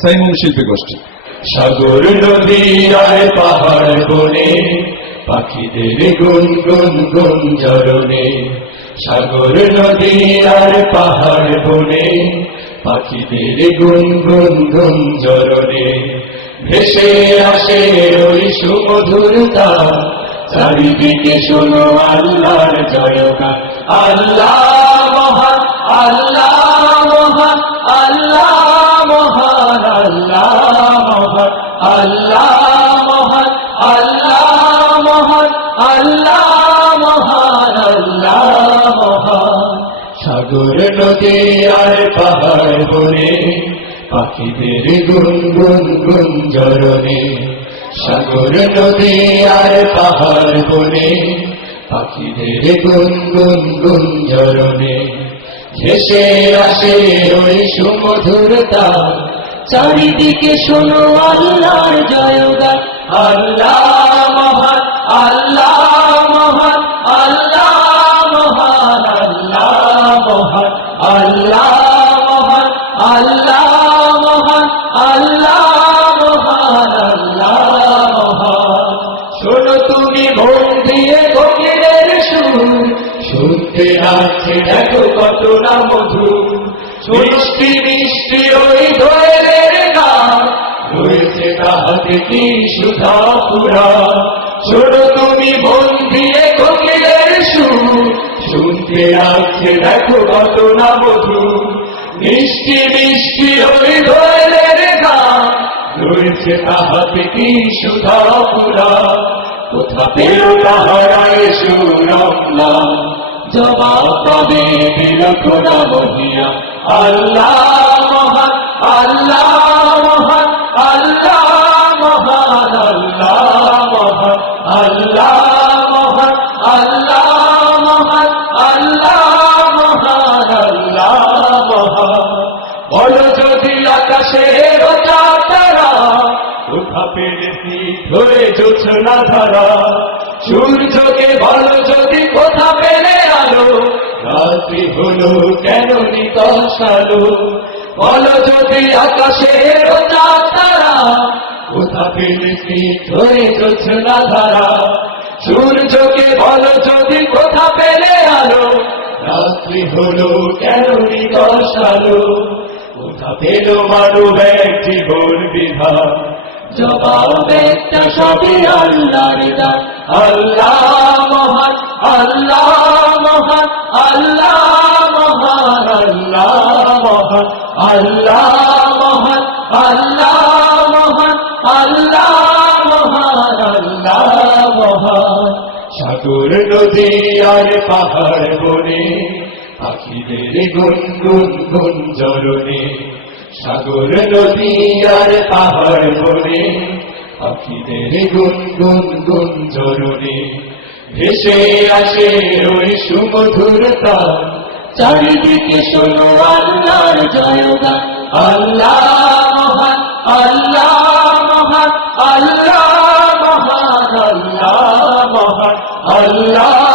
সাইমুম শিল্পী গোষ্ঠী। সাগর নদী আর পাহাড় বনে পাখিদের গুন গুন গুন জরনে, সাগর নদী আর পাহাড় বনে পাখিদের গুন গুন গুন জরনে, ভেসে আসে ওই সুমধুর তান, চারিদিকে শোনো আল্লাহর জয়গান। আল্লাহ মহান, আল্লাহ মহান, আল্লাহ মহান, আল্লাহ মহান, আল্লাহ মহান, আল্লাহ মহান, আল্লাহ মহান, আল্লাহ মহান। সাগর নদী আর পাহাড় বনে পাখিদের গুন গুন গুন জরনে, সাগর নদী আর পাহাড় বনে পাখিদের গুন গুন গুন জরনে, ভেসে আসে ওই সুমধুর তান, চারিদিকে শোনো আল্লাহর জয়গান। আল্লাহ মহান, আল্লাহ মহান, আল্লাহ মহান, আল্লাহ মহান, আল্লাহ মহান, আল্লাহ মহান, আল্লাহ মহান, আল্লাহ মহান। শোনো তুমি মন দিয়ে কোকিলের সুর, শুনতে আছে দেখো কত না মধুর, মিষ্টি মিষ্টি ওই দোয়েলের গান, রয়েছে তাহাতে কি সুধা পুরা। শোনো তুমি মন দিয়ে কোকিলের সুর, শুনতে আছে দেখো কত না মধুর, মিষ্টি মিষ্টি ওই দোয়েলের গান, রয়েছে তাহাতে কি সুধা পুরা। কোথা পেল তাহারায় সুরমলা, জবাব পাবে দিল খোদা মহিয়া। আল্লাহ মহান, আল্লাহ মহান, আল্লাহ মহান, আল্লাহ মহান, আল্লাহ মহান, আল্লাহ মহান, আল্লাহ মহান, আল্লাহ মহান। বলো যদি আকাশের চাঁদতারা, কোথা পেলেছি ধরে জোছনা ধারা, সূর্যকে বলো যদি কোথা পেলে আলো, রাত্রি হলো কেন নিকষ আলো। বলো যদি আকাশের চাঁদতারা, কোথা পেলেছি ধরে জোছনা ধারা, সূর্যকে বলো যদি কোথা পেলে আলো, রাত্রি হলো কেন নিকষ আলো। কোথা পেল মানব এক জীবন বিধান, জবাব একটা সবই আল্লাহর দান। আল্লাহ মহান, আল্লাহ মহান, আল্লাহ মহান, আল্লাহ মহান, আল্লাহ মহান, আল্লাহ মহান, আল্লাহ মহান, আল্লাহ মহান। সাগর নদী আর পাহাড় বনে পাখিদের গুন গুন গুন জরনে, সাগর নদী আর পাহাড় বনে পাখিদের গুন গুন গুন জরনে, ভেসে আসে ওই সুমধুর তান, চারিদিকে শোনো আল্লাহর জয়গান। আল্লাহ মহান, আল্লাহ মহান, আল্লাহ মহান, আল্লাহ মহান, আল্লাহ